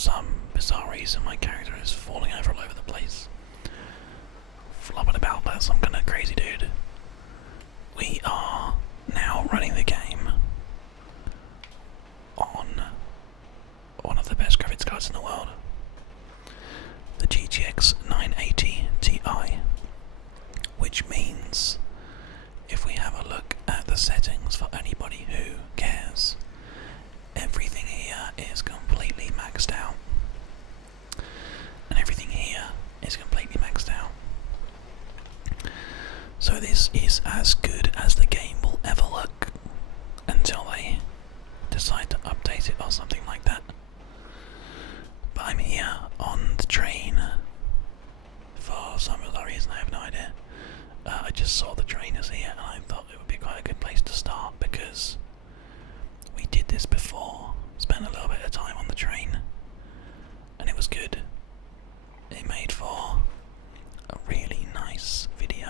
some bizarre reason, my character is falling over all over the place. Flopping about like some kind of crazy dude. We are now running the game on one of the best graphics cards in the world, the GTX 980 Ti, which means if we have a look at the settings for anybody who cares, everything here is completely maxed out. And everything here is completely maxed out. So this is as good as the game will ever look until they decide to update it or something like that. But I'm here on the train for some other reason, I have no idea. I just saw the trainers here and I thought it would be quite a good place to start because we did this before, spent a little bit of time on the train, and it was good. It made for a really nice video,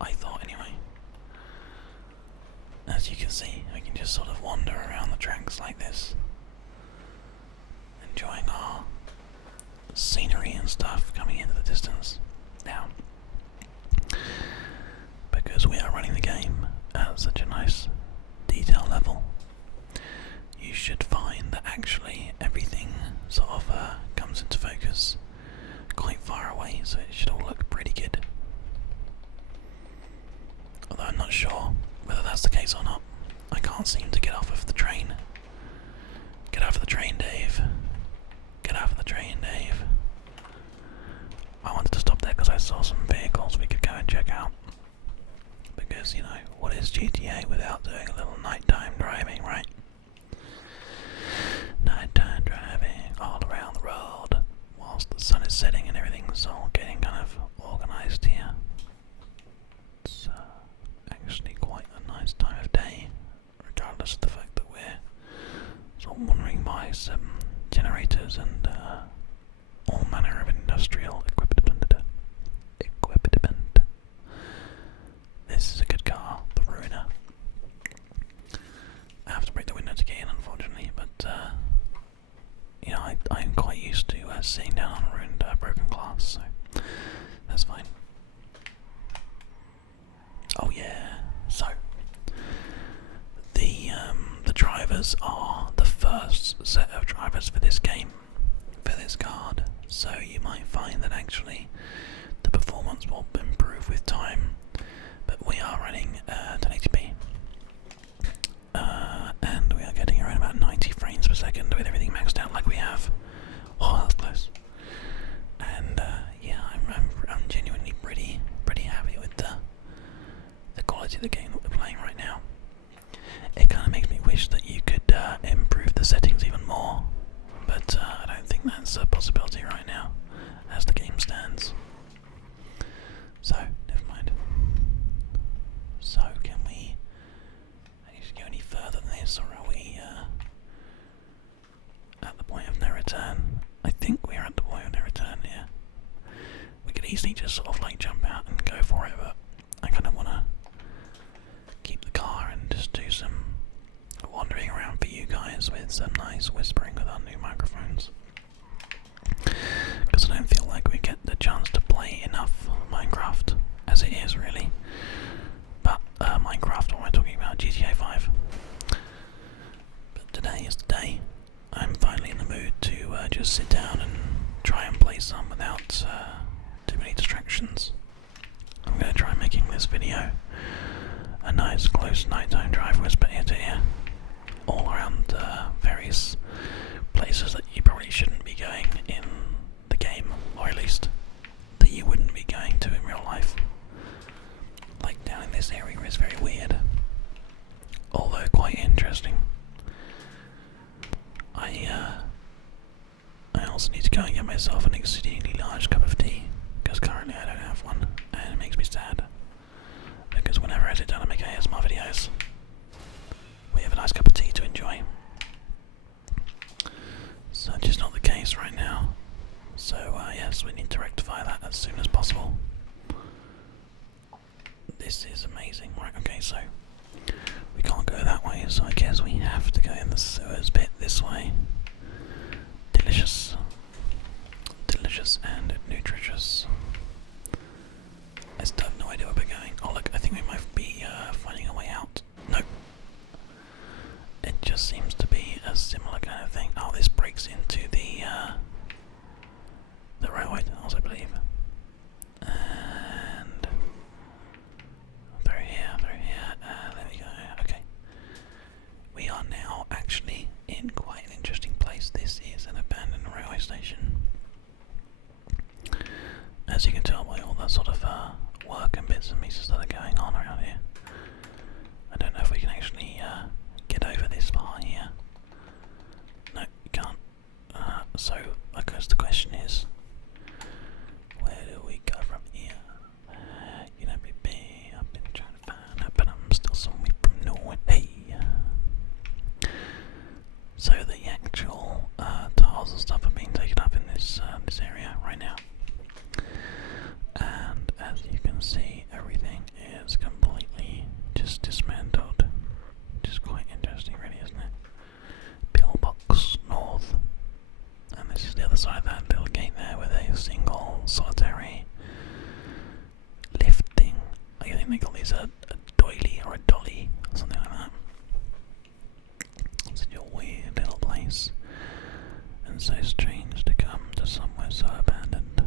I thought anyway. As you can see, we can just sort of wander around the tracks like this, enjoying our scenery and stuff coming into the distance. Now, because we are running the game at such a nice detail level, you should find that actually everything sort of comes into focus quite far away, so it should all look pretty good. Although I'm not sure whether that's the case or not. I can't seem to get off of the train. Get off of the train, Dave. Get off of the train, Dave. I wanted to stop there because I saw some vehicles we could go and check out. Because, you know, what is GTA without doing a little nighttime driving, right? Nighttime driving all around the road whilst the sun is setting and everything's all getting kind of organised here. It's actually quite a nice time of day, regardless of the fact that we're sort of wandering by some generators and all manner of industrial equipment. This is a good car, the Ruiner. I have to break the window to get in, unfortunately, but you know, I'm quite used to sitting down on a ruined, broken glass, so that's fine. Oh yeah, so the drivers are the first set of drivers for this game, for this card. So you might find that actually the performance will improve with time, but we are running 1080p, and we are getting around about 90 frames per second with everything maxed out like we have. Oh, that was close. And yeah, I'm genuinely pretty happy with the quality of the game that we're playing right now. It kind of makes me wish that you could improve the settings even more, but I don't think that's a possibility right now as the game stands. So, never mind. So, can we actually go any further than this, or are we at the point of no return? I think we're at the point of no return here. We could easily just sort of like jump out and go for it, but I kind of want to keep the car and just do some wandering around for you guys with some nice whispering with our new microphones. Because I don't feel like we get the chance to play enough Minecraft as it is, really. But Minecraft, what am I talking about? GTA 5. But today is the day. I'm finally in the mood to just sit down and try and play some without too many distractions. I'm going to try making this video a nice close nighttime drive whisper ear to ear all around various places that you probably shouldn't be going in the game, or at least that you wouldn't be going to in real life. Like down in this area is very weird, although quite interesting. I also need to go and get myself an exceedingly large cup of tea, because currently I don't have one, and it makes me sad. Because whenever I sit down and make ASMR videos, we have a nice cup of tea to enjoy. Such is not the case right now. So yes, we need to rectify that as soon as possible. This is amazing. Right, okay, so we can't go that way, so I guess we have to go in the sewers bit this way. So I guess the question is, where do we go from here? You know, baby, I've been trying to find out, but I'm still somewhere from nowhere. Hey! So the actual tiles and stuff are being taken up in this area right now. And as you can see, everything is completely just dismantled. Just quite interesting, really, isn't it? Pillbox North. And this is the other side of that little gate there with a single solitary lifting. I think they call these a doily or a dolly or something like that. It's a weird little place. And so strange to come to somewhere so abandoned.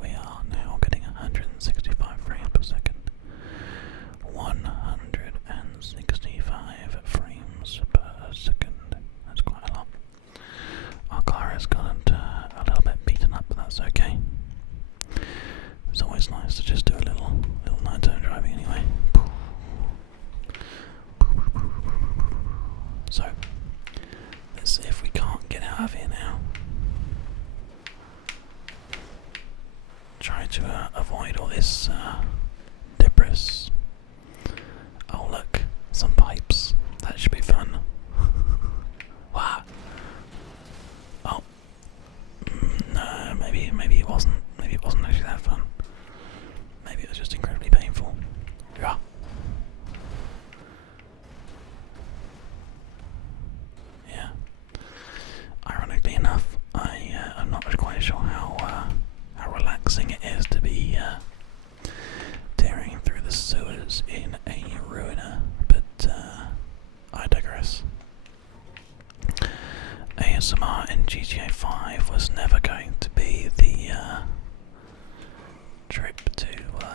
We are now getting 165 frames per second. 165 frames per second. That's quite a lot. Our car has gotten a little bit beaten up, but that's okay. It's always nice to just do a little nighttime driving anyway. So, let's see if we can't get out of here now. Try to avoid all this debris. Oh look, some pipes. That should be fun. Wow. Oh. No, maybe it wasn't. Maybe it wasn't actually that fun. Maybe it was just incredibly painful. Yeah. Yeah. Ironically enough, I'm not quite sure how relaxing it is to be tearing through the sewers in a ruiner, but I digress. ASMR in GTA 5 was never going to be the trip to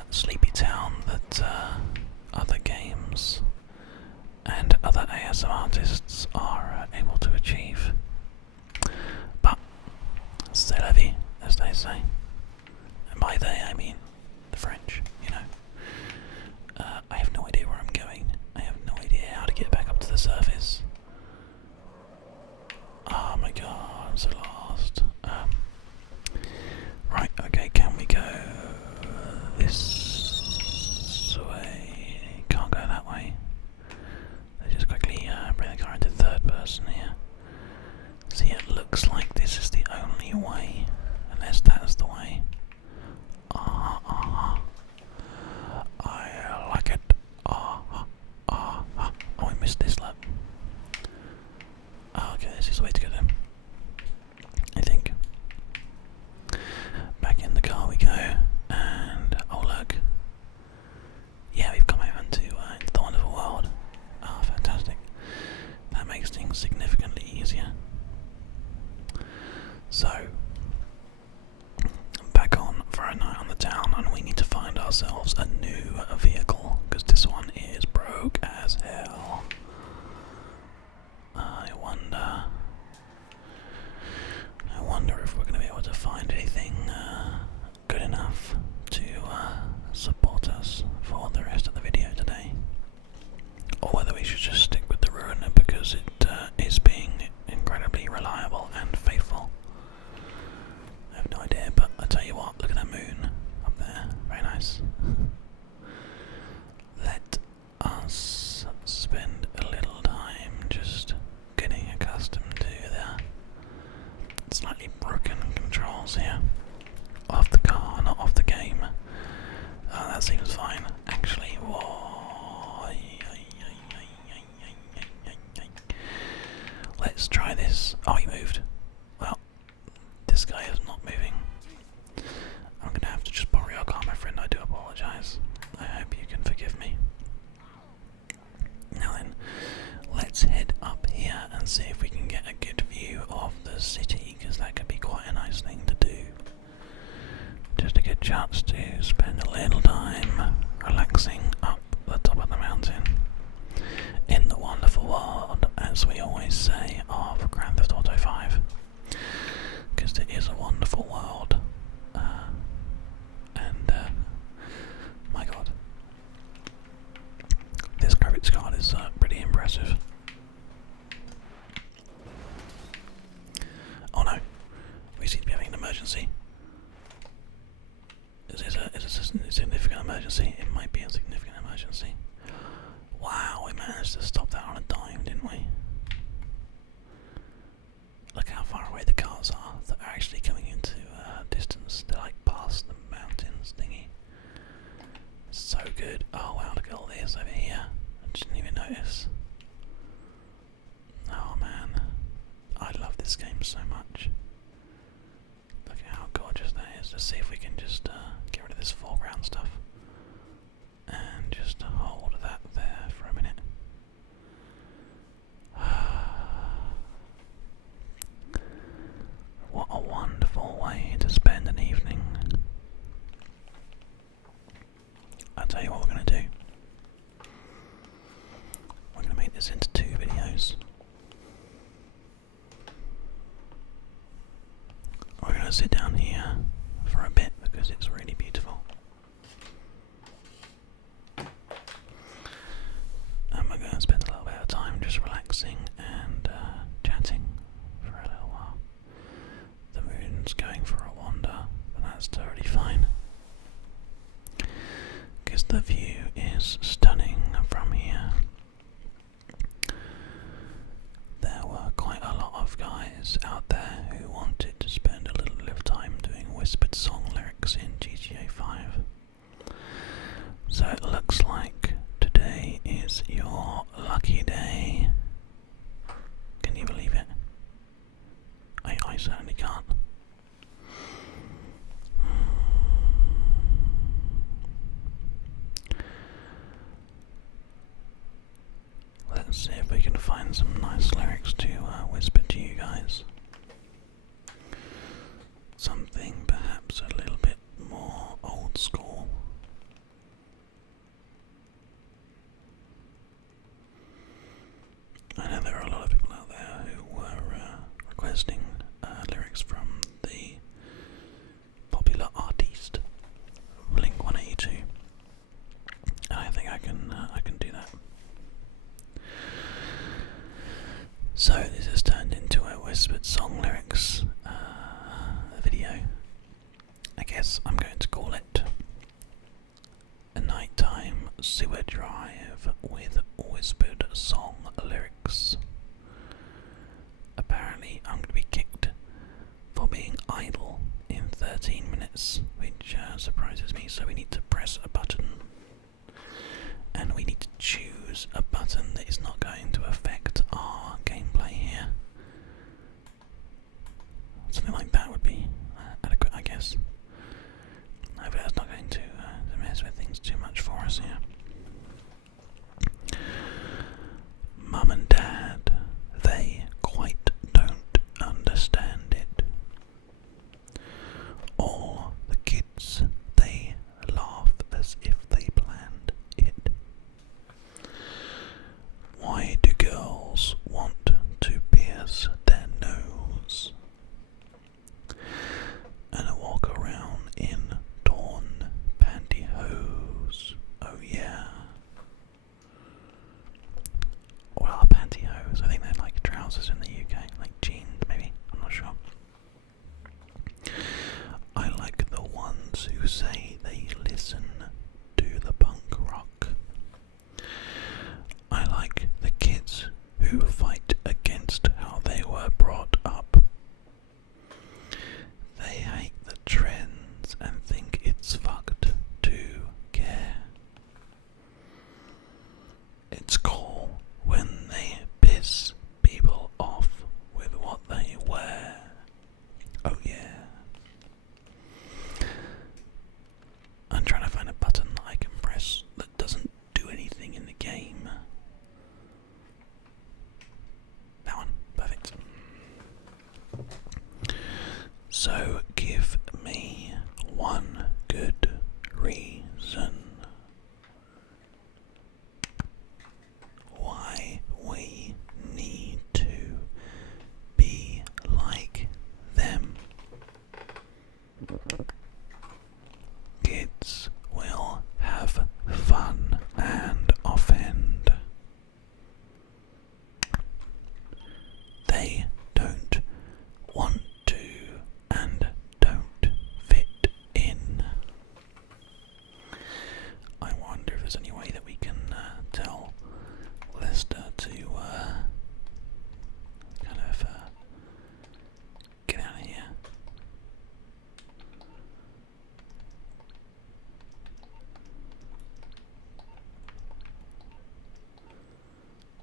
Sleepy Town that other games and other ASMR artists are able to achieve. But c'est la vie, as they say. And by they, I mean the French, you know. I have no idea where I'm going. I have no idea how to get back up to the surface. Oh my god, I'm so lost. Right, okay, can we go this way? Can't go that way. Let's just quickly bring the car into third person here. See, it looks like this is the only way, unless that's the way. I like it. Oh, we missed this lap. Oh, okay, this is the way to go then. I think. Back in the car we go, and oh look. Yeah, we've come out into the wonderful world. Oh, fantastic. That makes things significantly easier. So, back on for a night on the town, and we need to find ourselves a new vehicle, because this one is broke as hell. I wonder if we're going to be able to find anything good enough to support us for the rest of the video today, or whether we should just stick with the ruiner because it is being incredibly reliable and faithful. I have no idea, but I tell you what, look at that moon up there, very nice. Let us spend a little time just getting accustomed to the slightly broken controls here. Off the car, not off the game. That seems fine. Actually, whoa. Let's try this. Oh, he moved. Well, this guy is not moving. I'm gonna have to just borrow your car, my friend. I do apologise. I hope you can forgive me. Now then, let's head up here and see if we can get a good view of the city, because that could be quite a nice thing to do. Just a good chance to spend a little time relaxing up the top of the mountain in the wonderful world, as we always say, of Grand Theft Auto 5, because it is a wonderful world. And my god, this graphics card is pretty impressive. Oh no, this game so much. Look at how gorgeous that is. Let's see if we can just get rid of this foreground stuff and just hold that there for a minute. What a wonderful way to spend an evening. I'll tell you what we're going to do. We're going to make this into 2 videos. We're going to sit down here for a bit because it's really beautiful. And we're going to spend a little bit of time just relaxing and chatting for a little while. The moon's going for a wander, but that's totally fine. Because the view is stunning from here. There were quite a lot of guys out there who wanted to spend a little bit of time doing whispered song lyrics in GTA 5. So it looks like today is your lucky day. Can you believe it? I certainly can't. Let's see if we can find some nice lyrics to whisper to you guys. Something perhaps a little bit more old school. I know there are a lot of people out there who were requesting lyrics from the popular artist Blink-182, and I think I can do that. So this has turned into a whispered song lyrics video. I guess I'm going to call it a nighttime sewer drive with whispered song lyrics. Apparently I'm going to be kicked for being idle in 13 minutes, which surprises me, so we need to press a button. And we need to choose a button that is not going to affect our gameplay here. Something like that would be adequate, I guess. Hopefully that's not going to mess with things too much for us here. Mum and Dad, they quite don't understand it. All the kids, they laugh as if they planned it. Why do girls want to pierce their nose and walk around in torn pantyhose? Oh yeah. Well, pantyhose, I think they're like trousers in the UK, like jeans maybe, I'm not sure. I like the ones who say they listen to the punk rock. I like the kids who fight against how they were brought up. They hate the trends and think it's fucked to care. It's cool when they piss people off with what they wear. Oh yeah. I'm trying to find a button that I can press that doesn't do anything in the game. That one, perfect. So give me one good reason why we need to be like them. Kids will have fun and offend. They don't want to and don't fit in. I wonder if there's any way that we can tell Lester to kind of get out of here.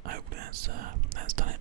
I hope that's done it.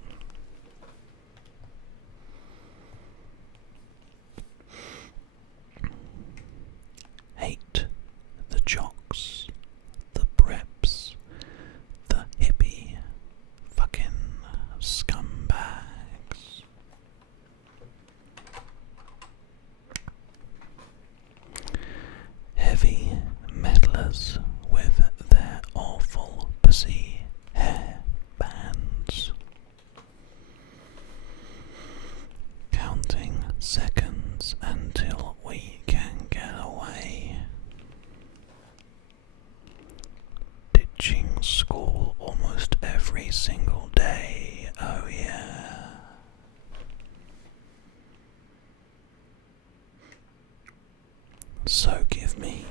So give me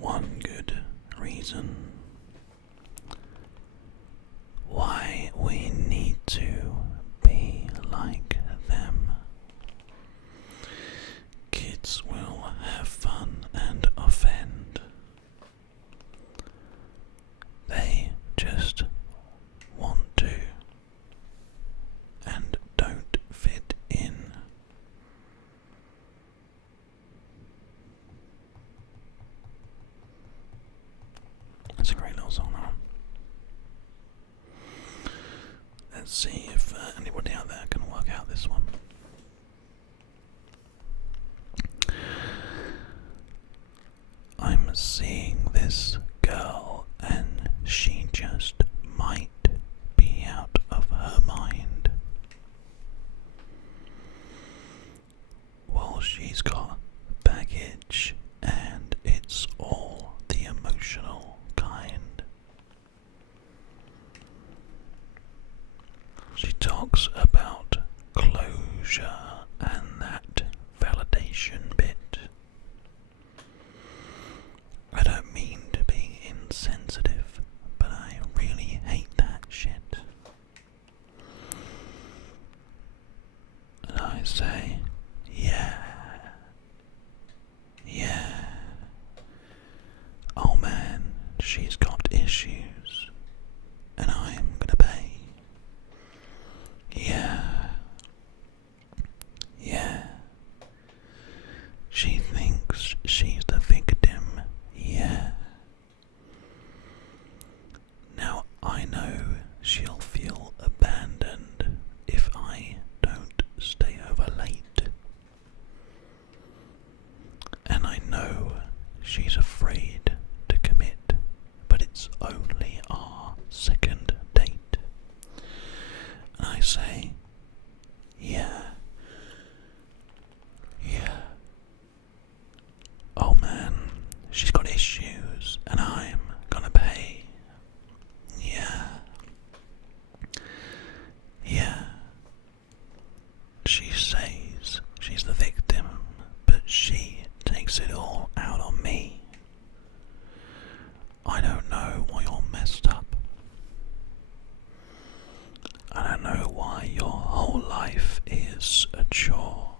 one good reason why we need to be like them. Kids will have fun and offend. They just want to and don't fit in. That's a great little song now. Let's see if anybody out there can work out this one. I'm seeing this girl and she just might be out of her mind. Well, she's got baggage and it's all the emotional kind. She talks about closure and that validation bit. I don't mean to be insensitive, but I really hate that shit. And I say, yeah. Oh man, she's got issues, and I'm gonna pay. Yeah. She thinks she's the victim. Yeah. Now I know she'll feel abandoned if I don't stay over late. And I know she's afraid to commit, but it's only our second date. And I say, yeah. Oh man, she's got issues and I'm gonna pay. Yeah. She says she's the victim, but she takes it all out on me. I don't know why you're messed up. I don't know why your whole life is a chore.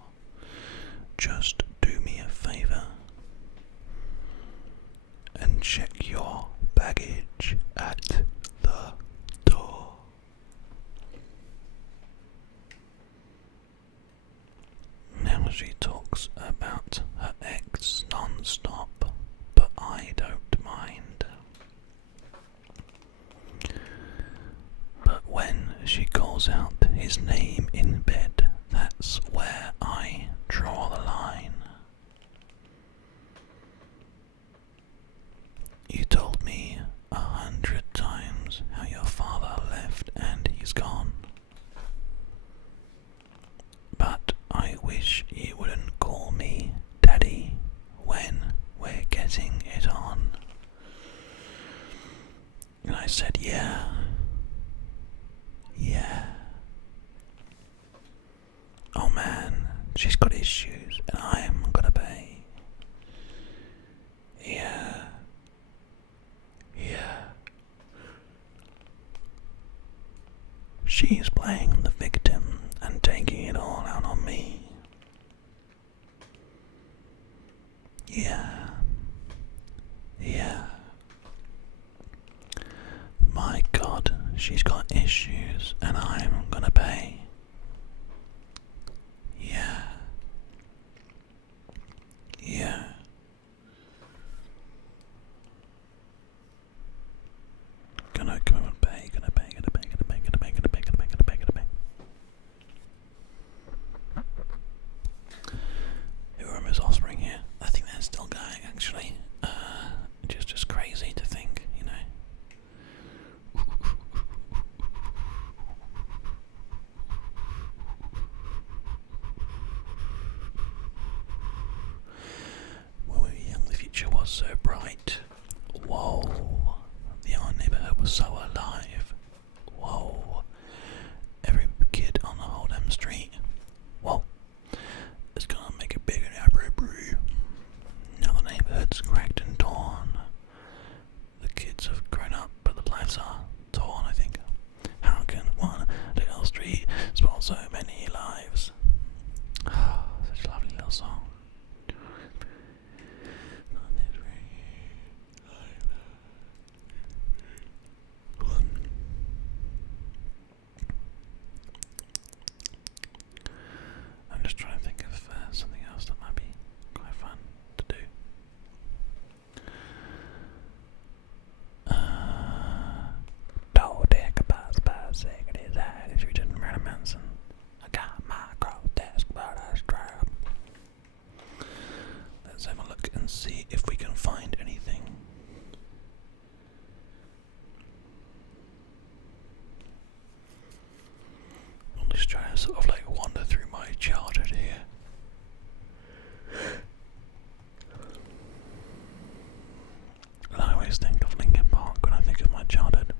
Just do me a favor and check your baggage at the door. Now she talks about her ex non-stop, but I don't mind. But when she calls out his name in bed, that's where I draw the line. You told me 100 times how your father left and he's gone. But I wish you wouldn't call me Daddy when we're getting it on. And I said, yeah. Oh man, she's got issues and I'm gonna pay. Yeah. She's playing the victim and taking it all out on me. Yeah. My God, she's got issues and I'm gonna pay. Yeah. Gonna come and pay, gonna pay. Who remembers Offspring here? I think they're still going actually. Just crazy to think, you know. When we were young, the future was so bright. Whoa, the old neighbourhood was so alive. Whoa, every kid on the whole damn street. Whoa, it's gonna make it bigger than ever just trying to sort of like wander through my childhood here. I always think of Linkin Park when I think of my childhood.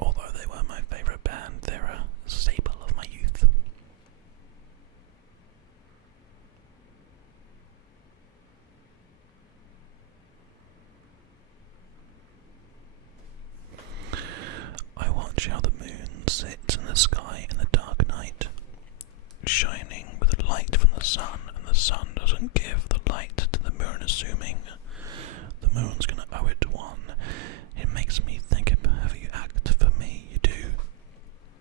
Although they were my favourite band, they're a staple of my youth. I watch how the moon sits in the sky in the dark night, shining with light from the sun, and the sun doesn't give the light to the moon, assuming the moon's gonna owe it one. It makes me think about how you act for me. You do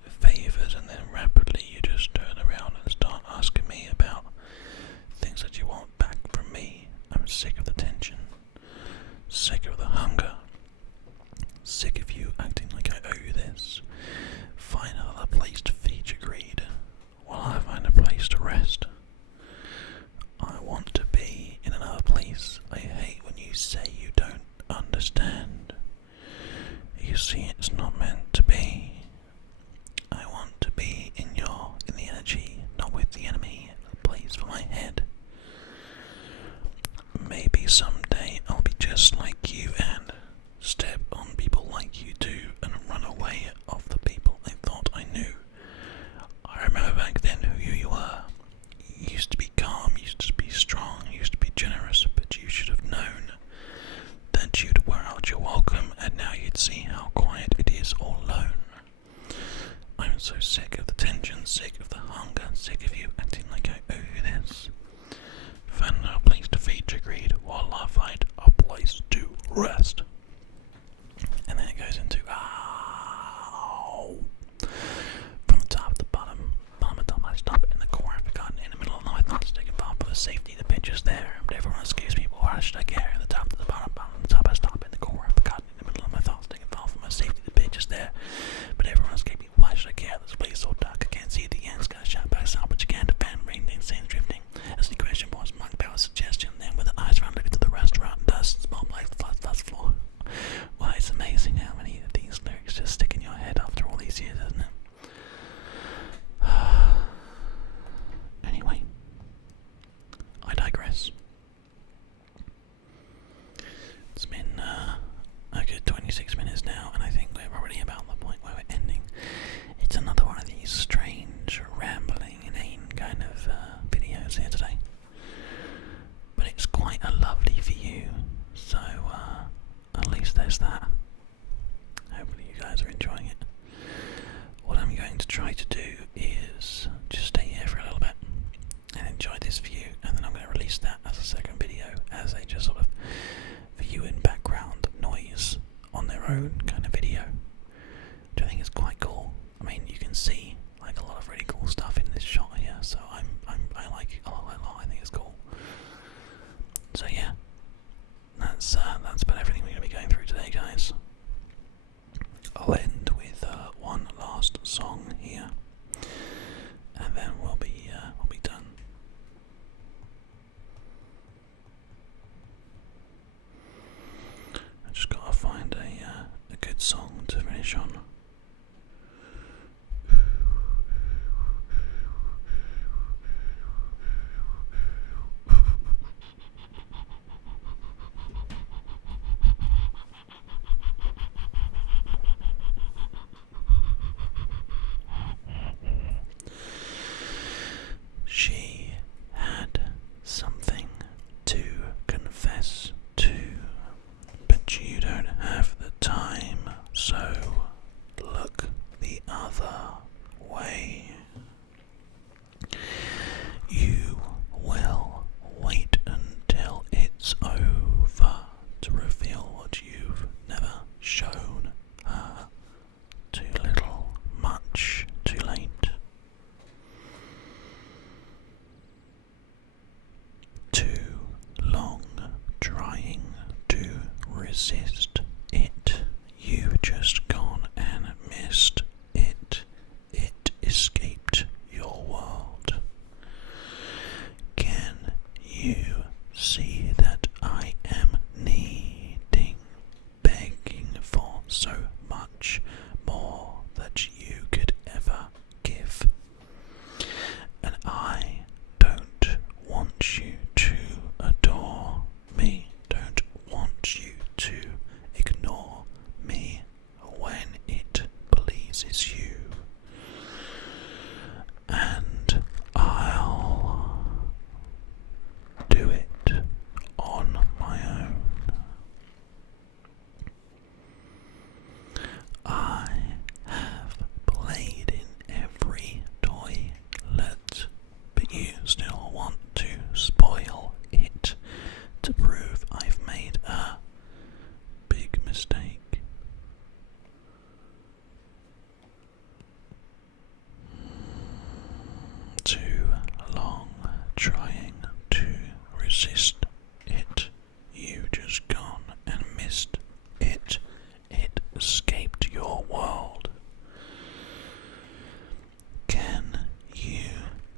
favours and then rapidly you just turn around and start asking me about things that you want back from me. I'm sick of the tension, sick of the hunger, sick of you acting like I owe you this. Find another place to feed your greed while I find a place to rest. I want to be in another place. I hate when you say you don't understand. You see, it's not meant to be. I want to be in the energy, not with the enemy, a place for my head. Maybe someday I'll be just like you and step on people like you do and run away of the people I thought I knew. I remember back then who you were. You used to be calm, you used to be strong, you used to be generous, but you should have known that you'd wear out your welcome, and now you'd see how quiet it is all alone. I'm so sick of the tension, sick of the hunger, sick of you acting like I owe you this. Find a place to feed your greed while I find a place to rest. And then it goes into from the top to the bottom to top, I stop in the core, I've forgotten in the middle of my thoughts, taking part for the safety, the picture's there, but everyone excuse me, why should I care? The top to the bottom to the top, I stop in the core, I've forgotten in the middle of my thoughts, taking part for my safety, the picture's there, but everyone escape me, why should I care? This place so dark, I can't see the ends, gotta shout back sound, but you can't defend, rain, sands drifting, as the question was, mark power suggestion, then with the eyes around, looking to the restaurant, dust, small lights, floods, floor. Why, it's amazing how many of these lyrics just stick in your head after all these years, isn't it? Anyway, I digress. It's been a good 26 minutes now, and I think we're already about the point where we're ending. It's another one of these strange, rambling, inane kind of videos here today. But it's quite a lovely view, so at least there's that. Hopefully you guys are enjoying it. What I'm going to try to do is just stay here for a little bit and enjoy this view, and then I'm going to release that as a second video, as a just sort of view in background noise on their own kind of video, which I think is quite cool. I mean, you can see like a lot of really cool stuff in this shot here, so I like it a lot. I think it's cool. So yeah, that's about everything we're going to be going through today, guys. I'll end with one last song here, and then we'll be done. I just gotta find a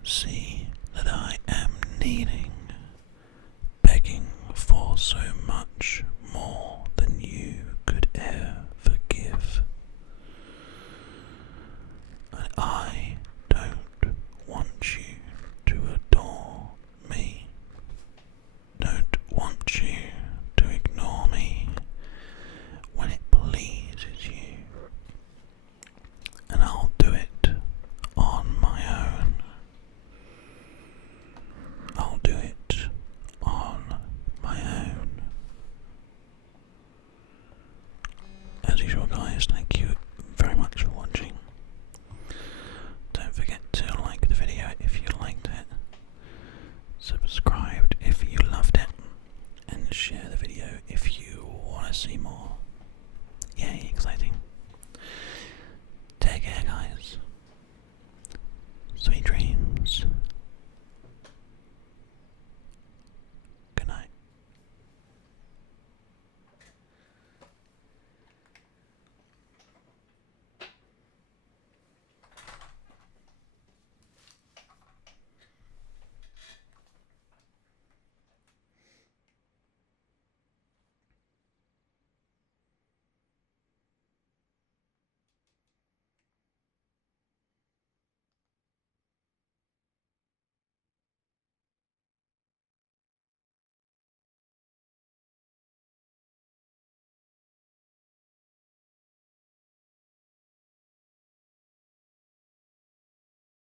see that I am needing